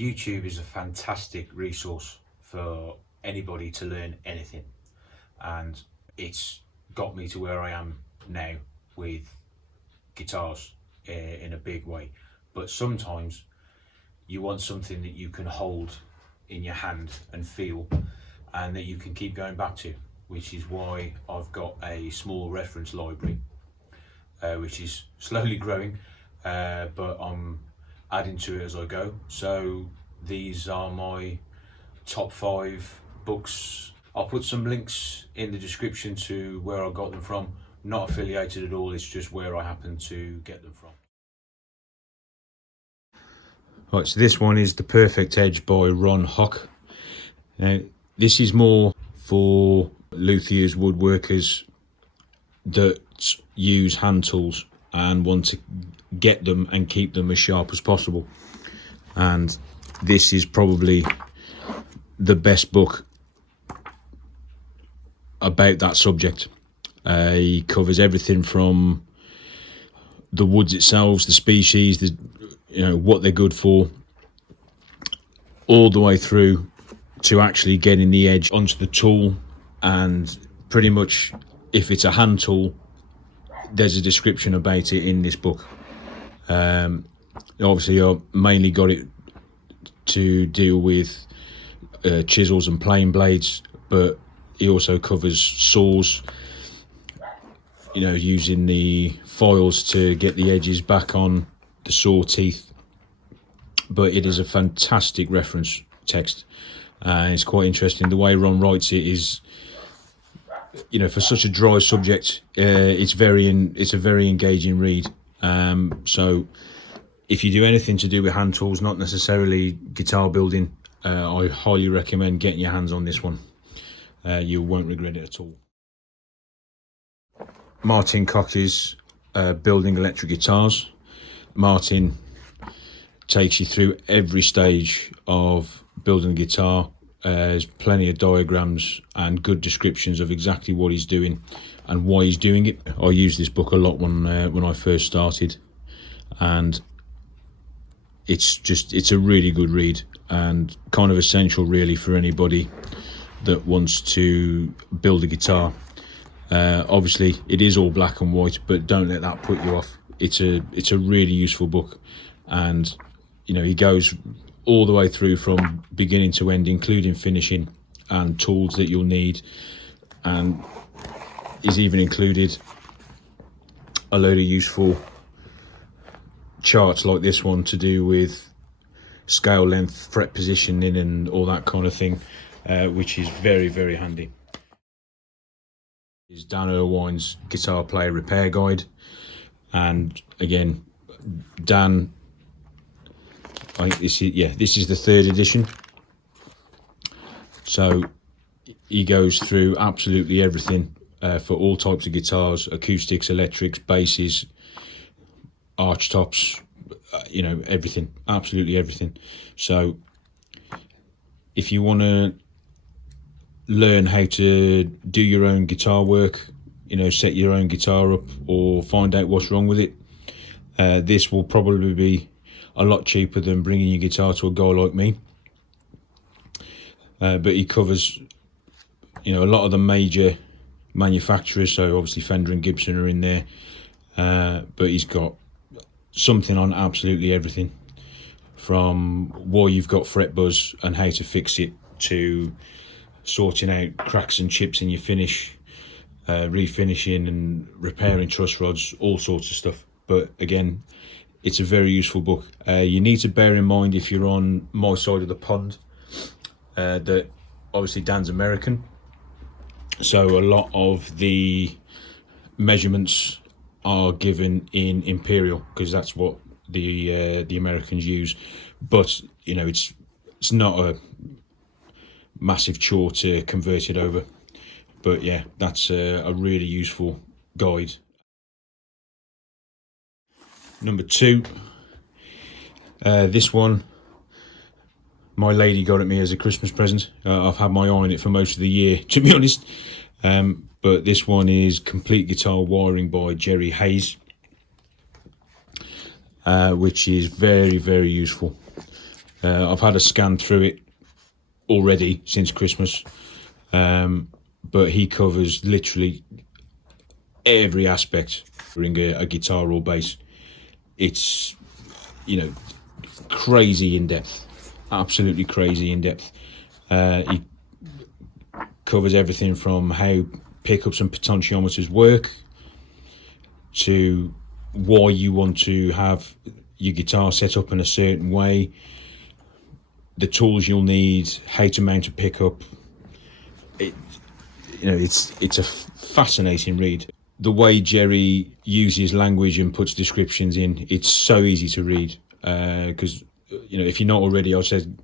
YouTube is a fantastic resource for anybody to learn anything, and it's got me to where I am now with guitars in a big way. But sometimes you want something that you can hold in your hand and feel, and that you can keep going back to, which is why I've got a small reference library, which is slowly growing, but I'm adding to it as I go. So these are my top 5 books. I'll put some links in the description to where I got them from. Not affiliated at all, it's just where I happen to get them from. Right, so this one is The Perfect Edge by Hock. Now, this is more for luthiers, woodworkers that use hand tools and want to get them and keep them as sharp as possible. And this is probably the best book about that subject. He covers everything from the woods itself, the species, what they're good for, all the way through to actually getting the edge onto the tool. And pretty much, if it's a hand tool, there's a description about it in this book. Obviously I mainly got it to deal with chisels and plane blades, but he also covers saws, using the files to get the edges back on the saw teeth. But it is a fantastic reference text, and it's quite interesting. The way Ron writes it is, for such a dry subject, it's a very engaging read. So if you do anything to do with hand tools, not necessarily guitar building, I highly recommend getting your hands on this one. You won't regret it at all. Martin Koch's Building Electric Guitars. Martin takes you through every stage of building a guitar. There's plenty of diagrams and good descriptions of exactly what he's doing and why he's doing it. I used this book a lot when I first started, and it's a really good read and kind of essential really for anybody that wants to build a guitar. Obviously it is all black and white, but don't let that put you off. It's a really useful book, and he goes all the way through from beginning to end, including finishing and tools that you'll need, and he's even included a load of useful charts like this one to do with scale length, fret positioning and all that kind of thing, which is very, very handy. Is Dan Erlewine's Guitar Player Repair Guide, and again, Dan, I think this is the 3rd edition. So he goes through absolutely everything for all types of guitars: acoustics, electrics, basses, arch tops, everything, absolutely everything. So if you want to learn how to do your own guitar work, set your own guitar up or find out what's wrong with it, this will probably be a lot cheaper than bringing your guitar to a guy like me. But he covers a lot of the major manufacturers, so obviously Fender and Gibson are in there, but he's got something on absolutely everything, from why you've got fret buzz and how to fix it, to sorting out cracks and chips in your finish, refinishing and repairing truss rods, all sorts of stuff. But again, it's a very useful book. You need to bear in mind, if you're on my side of the pond, that obviously Dan's American, so a lot of the measurements are given in imperial, because that's what the Americans use. But it's not a massive chore to convert it over. But yeah, that's a really useful guide. Number 2, this one my lady got at me as a Christmas present. I've had my eye on it for most of the year, to be honest. But this one is Complete Guitar Wiring by Gerry, which is very, very useful. I've had a scan through it already since Christmas, but he covers literally every aspect during a guitar or bass. It's, you know, crazy in depth, absolutely crazy in depth. He covers everything from how pickups and potentiometers work to why you want to have your guitar set up in a certain way, the tools you'll need, how to mount a pickup. It's a fascinating read. The way Gerry uses language and puts descriptions in, it's so easy to read. Because if you're not already, I said,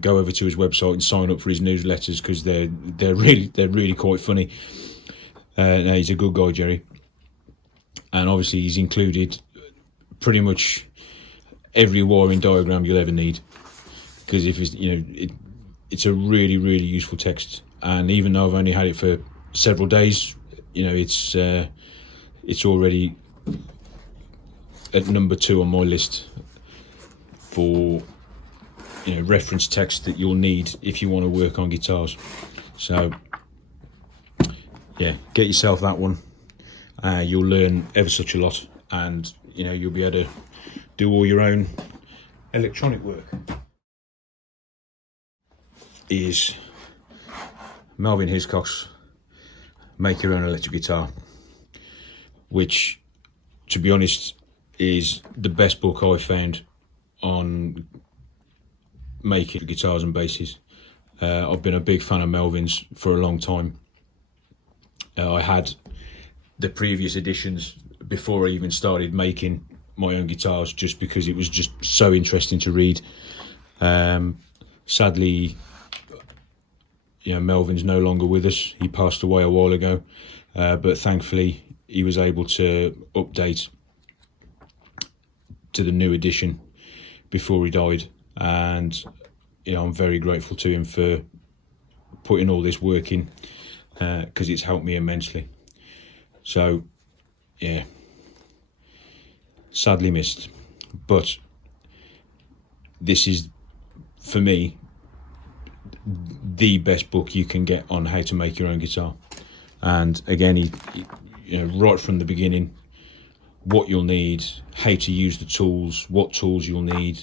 go over to his website and sign up for his newsletters, because they're really quite funny. No, he's a good guy, Gerry, and obviously he's included pretty much every wiring diagram you'll ever need. Because if it's a really useful text, and even though I've only had it for several days, it's already at number 2 on my list for reference text that you'll need if you want to work on guitars. So yeah, get yourself that one. You'll learn ever such a lot, and you'll be able to do all your own electronic work. Is Melvyn Hiscock's Make Your Own Electric Guitar, which, to be honest, is the best book I've found on making guitars and basses. I've been a big fan of Melvyn's for a long time. I had the previous editions before I even started making my own guitars, just because it was just so interesting to read. Sadly, Melvyn's no longer with us. He passed away a while ago, but thankfully he was able to update to the new edition before he died, and I'm very grateful to him for putting all this work in, because it's helped me immensely. So yeah, sadly missed, but this is, for me, the best book you can get on how to make your own guitar. And again, he right from the beginning, what you'll need, how to use the tools, what tools you'll need,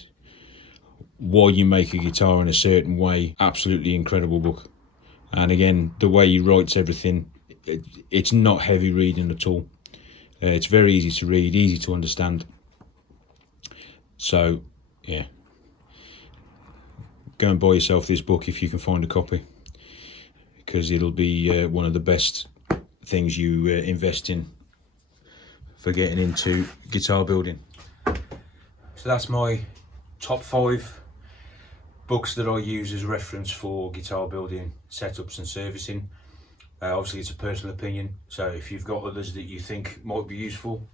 why you make a guitar in a certain way. Absolutely incredible book. And again, the way he writes everything, it's not heavy reading at all. It's very easy to read, easy to understand. So yeah, go and buy yourself this book if you can find a copy, because it'll be one of the best things you invest in for getting into guitar building. So that's my top 5 books that I use as reference for guitar building, setups and servicing. Obviously it's a personal opinion, so if you've got others that you think might be useful,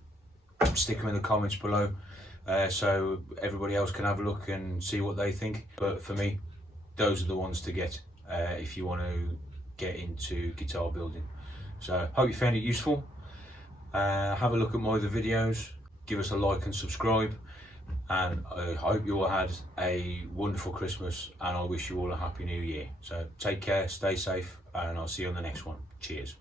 stick them in the comments below, so everybody else can have a look and see what they think. But for me, those are the ones to get if you want to get into guitar building. So hope you found it useful. Have a look at my other videos, give us a like and subscribe, and I hope you all had a wonderful Christmas, and I wish you all a happy new year. So take care, stay safe, and I'll see you on the next one. Cheers.